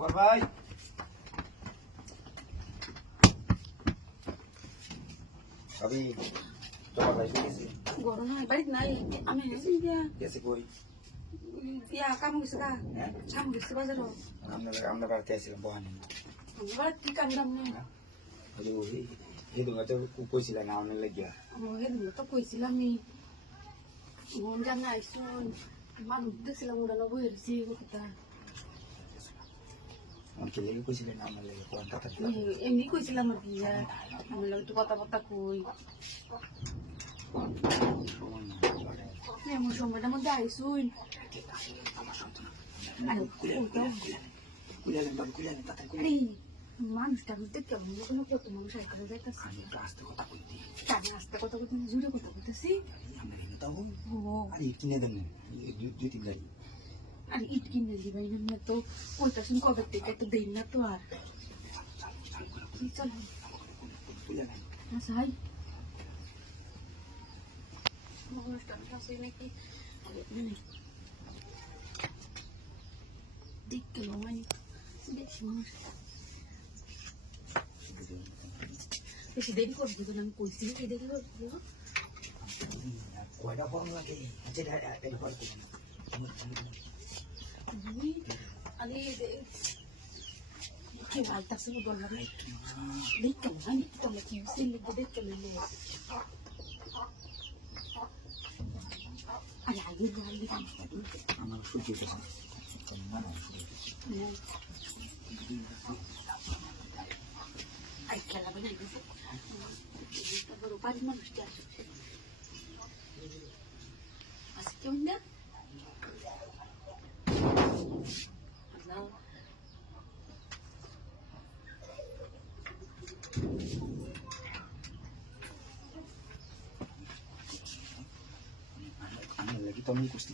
খবর ভাই ভাবি তোমার ভাই শুনেছি গরম হয় বাড়ি নাই আমি গেছে কই ইয়া কাম গেছে গা হ্যাঁ কাম গেছে বাজারও আমরা বাড়িতে আসছিলাম বহানি আমার কি কাম দাম নেই হেদু হয়তো কইছিলেন না অনেক লাগিয়া আমার হেদিন তো কইছিলাম আমি মন জানা আইসুন মানুষ দেখছিলাম উড়ানো বই রয়েছি কথা অনেকে লেগে কইছিলেন না অনেক লেগে কোন কথা এমনি কইছিলাম আর কি আমি একটু কথাবার্তা কই এমন সময়টার মধ্যে আইসুন মানুষটা দেখতে কোনো কত মানুষ আই করে যাইতেছে আস্তে কথা কইতে আস্তে কথা বলতে জুড়ে কথা বলতেছি কিনে দেন দুই তিন গাড়ি আর ইট কিনে দিবাই না তো কইতাছেন কবে থেকে তো দেই না তো আর চল আচ্ছা হাই মানুষটা আছে নাকি দেখতে নয় দেখছি মানুষ বেশি দেরি করবি তো আমি কইছি কি দেরি করবি কয়টা ফর্ম লাগে আচ্ছা এটা ফর্ম আরে কি ভাইতাছে বললাম দেখতে আমি তো কি সিল দেখতে লইলে আরে আগে বললি আমার সহ্য হচ্ছে আই খেলা বানাই বড় বাড়ি মানুষটা আজকে না লাগি তো আমি করছি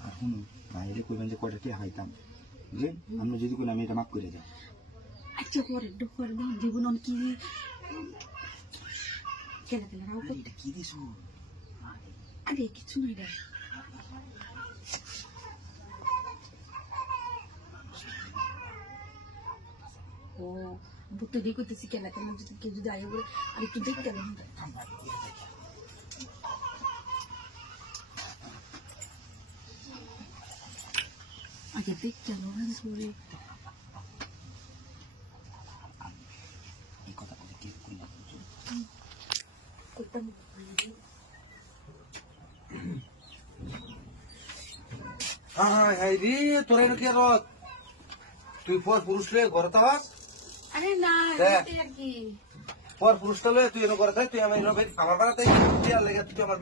আর শুনুন বাইরে কইবেন যে কয়টা টিয়া খাইতাম বুঝলেন আমরা যদি কই আমি এটা মাফ করে যাও আচ্ছা করে জীবন কি খেলা খেলা রাও এটা কি দিছো আরে কিছু নাই রে ও বুঝতে দিয়ে করতেছি খেলা খেলা যদি কেউ যদি আয় বলে আর একটু দেখতে গেলাম আগে দেখতে গেলাম সরে এই কথা বলে কি কইলা করতাম হাই রে তোরা এনে কি আর তুই পর পুরুষ লয়ে ঘরে থাক আরে না দেখ। আর কি পর পুরুষটা লয়ে তুই এনে ঘরে থাক তুই আমার বাড়াতে তুই আর লেগে তুই আমার